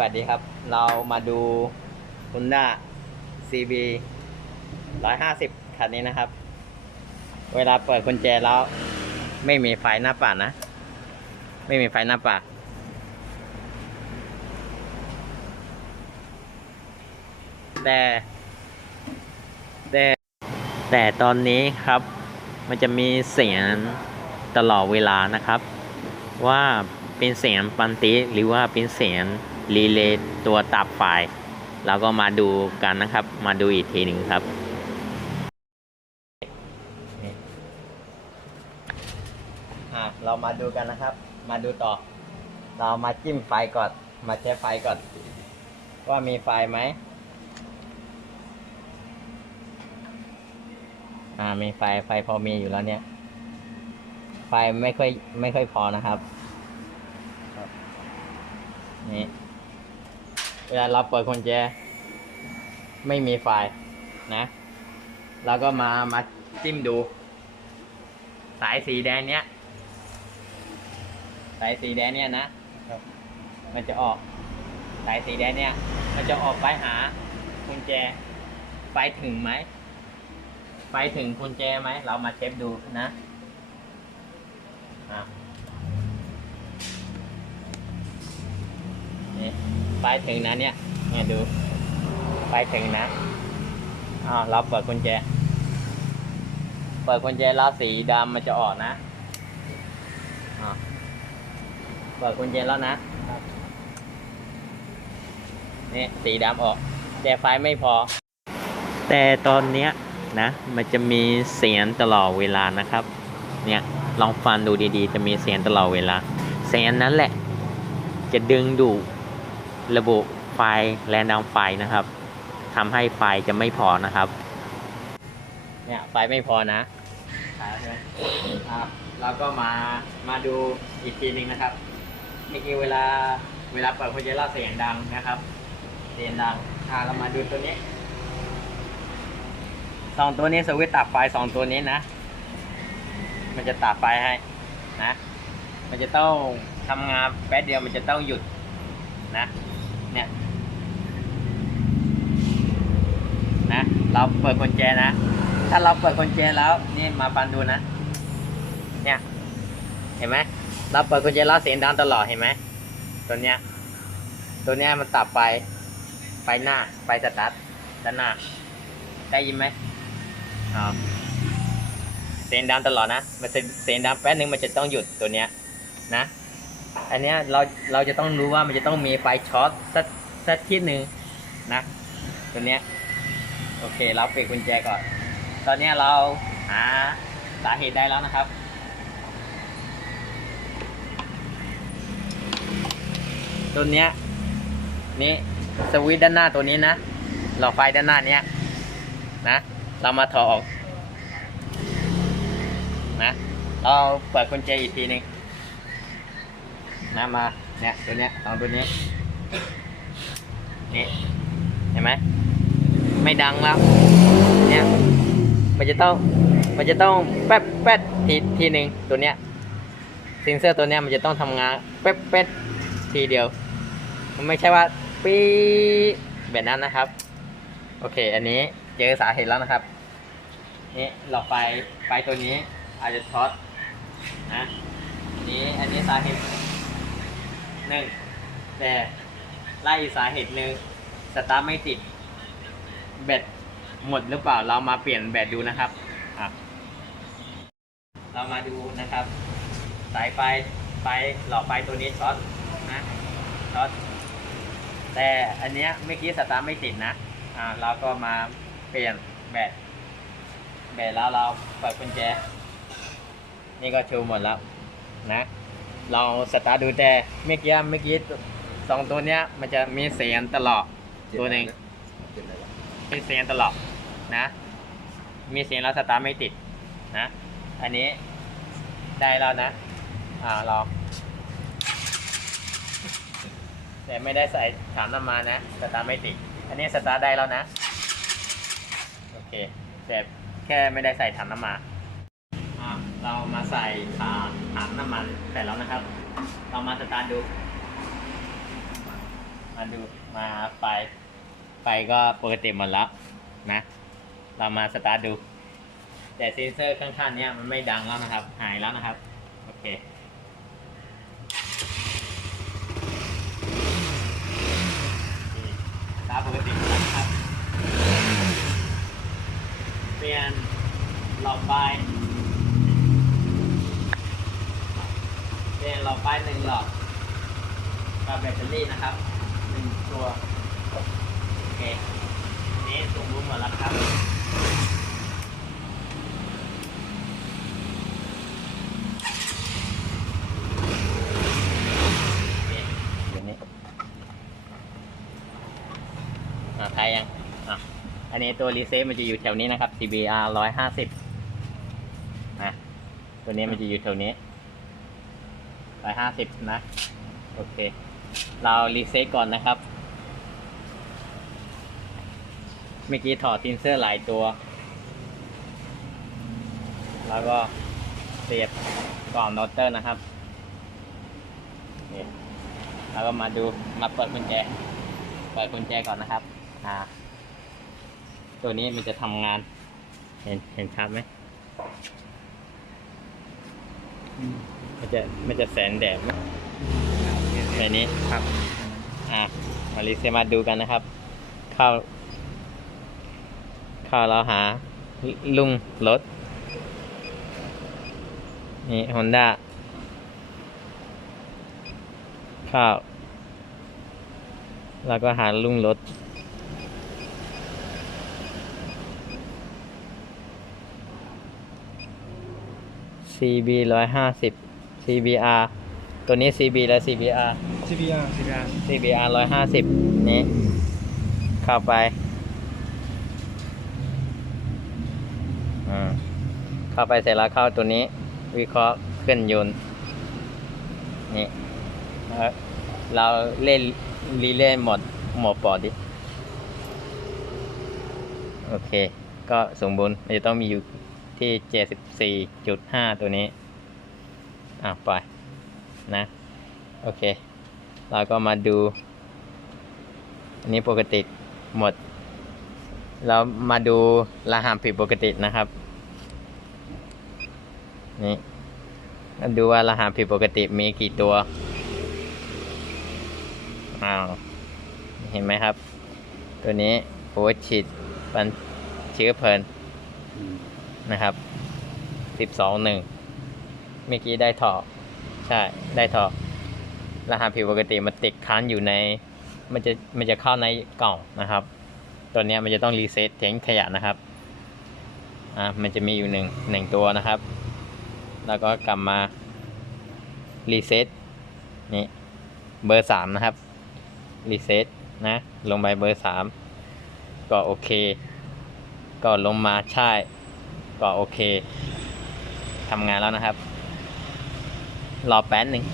วัสดีครับ เรามาดู Honda CB 150 คันนี้นะครับ เวลาเปิดกุญแจแล้ว ไม่มีไฟหน้าปัดนะ ไม่มีไฟหน้าปัดแต่ แต่ แต่ตอนนี้ครับ มันจะมีเสียงตลอดเวลานะครับ ว่าเป็นเสียงปันติหรือว่าเป็นเสียง รีเลย์ตัวตับไฟล์เราก็มาดูกันนะครับ มาดูอีกทีหนึ่งครับนี่อะเรามาดูกันนะครับ มาดูต่อ เรามาจิ้มไฟก่อน มาเช็คไฟก่อน ว่ามีไฟไหมอ่ามีไฟไฟพอมีอยู่แล้วเนี่ย ไฟไม่ค่อยไม่ค่อยพอนะครับครับนี่ เวลาเราเปิดกุญแจ ไม่มีไฟนะเราก็มามาจิ้มดู สายสีแดงเนี้ย สายสีแดงเนี้ยนะมันจะออก สายสีแดงเนี้ยมันจะออกไปหากุญแจไฟถึงไหมไฟถึงกุญแจไหม เรามาเช็คดูนะอะนี่ ไปถึงนะเนี่ยเนี่ยดู ไปถึงนะอ้าวเราเปิดกุญแจ เปิดกุญแจแล้วสีดำมันจะออกนะอ่าเปิดกุญแจแล้วนะนี่สีดำออก แต่ไฟไม่พอ แต่ตอนเนี้ยนะ มันจะมีเสียงตลอดเวลานะครับ เนี่ยลองฟังดูดีๆ จะมีเสียงตลอดเวลา เสียงนั้นแหละ จะดึงดูด ระบบไฟแรงดันไฟนะครับทำให้ไฟจะไม่พอนะครับ เนี่ยไฟไม่พอนะใช่ไหมครับเราก็มามาดูอีกทีหนึ่งนะครับเมื่อกี้เวลาเวลาเปิดพเจล่าเสียงดังนะครับเสียงดังอ่าเรามาดูตัวนี้สองตัวนี้สวิตตัดไฟสองตัวนี้นะ มันจะตัดไฟให้นะ มันจะต้องทำงานแป๊บเดียวมันจะต้องหยุดนะ เนี่ยนะเราเปิดกุญแจนะ ถ้าเราเปิดกุญแจแล้วนี่มาปันดูนะ เนี่ยเห็นไหมเราเปิดกุญแจแล้วเสียงดังตลอดเห็นไหมตัวเนี้ยตัวเนี้ยมันตัดไฟไฟหน้าไฟสตาร์ทด้านหน้า ได้ยินไหมอ๋อเสียงดังตลอดนะมันเสียงดังแป๊บนึงมันจะต้องหยุดตัวเนี้ยนะ อันเนี้ยเราเราจะต้องรู้ว่ามันจะต้องมีไฟช็อตสักสักที่หนึ่งนะตัวเนี้ยโอเค เราปิดกุญแจก่อน ตอนเนี้ยเราหาสาเหตุได้แล้วนะครับ ตัวเนี้ยนี่สวิตด้านหน้าตัวนี้นะหลอดไฟด้านหน้าเนี้ยนะเรามาถอดออกนะเราเปิดกุญแจอีกทีหนึ่ง นะมาเนี่ยตัวเนี้ยสองตัวนี้นี่เห็นไหมไม่ดังแล้วเนี่ยมันจะต้องมันจะต้องแป๊บแป๊ดทีทีหนึ่งตัวเนี้ยเซนเซอร์ตัวเนี้ยมันจะต้องทำงานแป๊บแป๊ดทีเดียว มันไม่ใช่ว่าปี๊แบบนั้นนะครับ โอเค อันนี้เจอสาเหตุแล้วนะครับนี่หลอดไฟไฟตัวนี้อาจจะช็อตนะนนี้อันนี้สาเหตุ หนึ่งแต่ไล่สาเหตุหนึ่งสตาร์ทไม่ติด แบตหมดหรือเปล่าเรามาเปลี่ยนแบตดูนะครับอะเรามาดูนะครับ สายไฟไฟหลอดไฟตัวนี้ช็อตนะช็อตแต่อันเนี้ยเมื่อกี้สตาร์ทไม่ติดนะอ่าเราก็มาเปลี่ยนแบตแบตแล้วเราเปิดกุญแจ นี่ก็ชูหมดแล้วนะ ลองสตาร์ทดูแต่เมื่อกี้เมื่อกี้สองตัวเนี้ยมันจะมีเสียงตลอดตัวหนึ่งมีเสียงตลอดนะ มีเสียงแล้วสตาร์ทไม่ติดนะ อันนี้ได้แล้วนะ อ่าลองแต่ไม่ได้ใส่ถามน้ำมานะสตาร์ทไม่ติด อันนี้สตาร์ทได้แล้วนะ โอเคแต่แค่ไม่ได้ใส่ถังน้ำมันอะเรามาใส่ถังถัง น้ำมันใส่แล้วนะครับ เรามาสตาร์ทดู มาดูมาไฟไฟก็ปกติหมดแล้วนะ เรามาสตาร์ทดู แต่เซนเซอร์ข้างๆเนี้ยมันไม่ดังแล้วนะครับ หายแล้วนะครับ โอเคตาปกติแล้วนะครับ เปลี่ยนหลอดไฟเปลี่ยนหลอดไฟหนึ่งหลอดกับแบตเตอรี่นะครับหนึ่งตัว โอเคอันนี้สมบูรณ์หมดแล้วครับ เดี๋ยวนี้อ่าใครยังอะ อันนี้ตัวรีเซฟมันจะอยู่แถวนี้นะครับ CBR ร้อยห้าสิบนะตัวนี้มันจะอยู่แถวนี้ร้อยห้าสิบนะ โอเค เรารีเซ็ตก่อนนะครับ เมื่อกี้ถอดทินเซอร์หลายตัว แล้วก็เสียบกล่องโนเตอร์นะครับนี่แล้วก็มาดูมาเปิดกุญแจ เปิดกุญแจก่อนนะครับ อ่า ตัวนี้มันจะทำงาน เห็นเห็นชัดไหมมันจะมันจะแสงแดดไหมแบบนี้ครับ อ่ามาลิเซมาดูกันนะครับ เข้า เข้าเราหาลุงรถ นี่ฮอนด้าข้าวแล้วก็หาลุงรถ CB ร้อยห้าสิบ CBR ตัวนี้ CB และ CBR CBR CBR CBR ร้อยห้าสิบนี้เข้าไปอืมเข้าไปเสร็จแล้วเข้าตัวนี้ วิเคราะห์เคลื่อนยนต์นี่แล้วเราเล่นรีเล่นหมดหมดปอดดิ โอเค ก็สมบูรณ์มันจะต้องมีอยู่ ที่เจ็ดสิบสี่จุดห้าตัวนี้อะไปนะ โอเค เราก็มาดู อันนี้ปกติหมด เรามาดูรหัสผิดปกตินะครับ นี่ดูว่ารหัสผิดปกติมีกี่ตัว อ้าว เห็นไหมครับ ตัวนี้โอเวอร์ฉีดปันเชื้อเพลิน นะครับสิบสองหนึ่งเมื่อกี้ได้ถอใช่ได้ถอรหัสผิดปกติมันติดค้างอยู่ใน มันจะมันจะเข้าในกล่องนะครับ ตัวนี้มันจะต้องรีเซ็ตทิ้งขยะนะครับอ่ามันจะมีอยู่หนึ่งหนึ่งตัวนะครับ แล้วก็กลับมารีเซ็ตนี่เบอร์สามนะครับรีเซ็ตนะลงไปเบอร์สามก็โอเค ก็ลงมาใช่ ก็โอเคทำงานแล้วนะครับ รอแป๊บหนึ่ง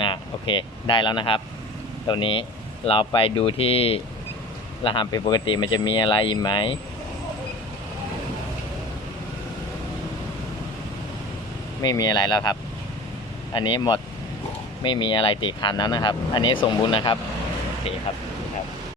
นะโอเคได้แล้วนะครับ ตัวนี้เราไปดูที่รหัสเป็นปกติมันจะมีอะไรอีกไหมไม่มีอะไรแล้วครับ อันนี้หมด ไม่มีอะไรติดคันแล้วนะครับ อันนี้สมบูรณ์นะครับโอเคครับ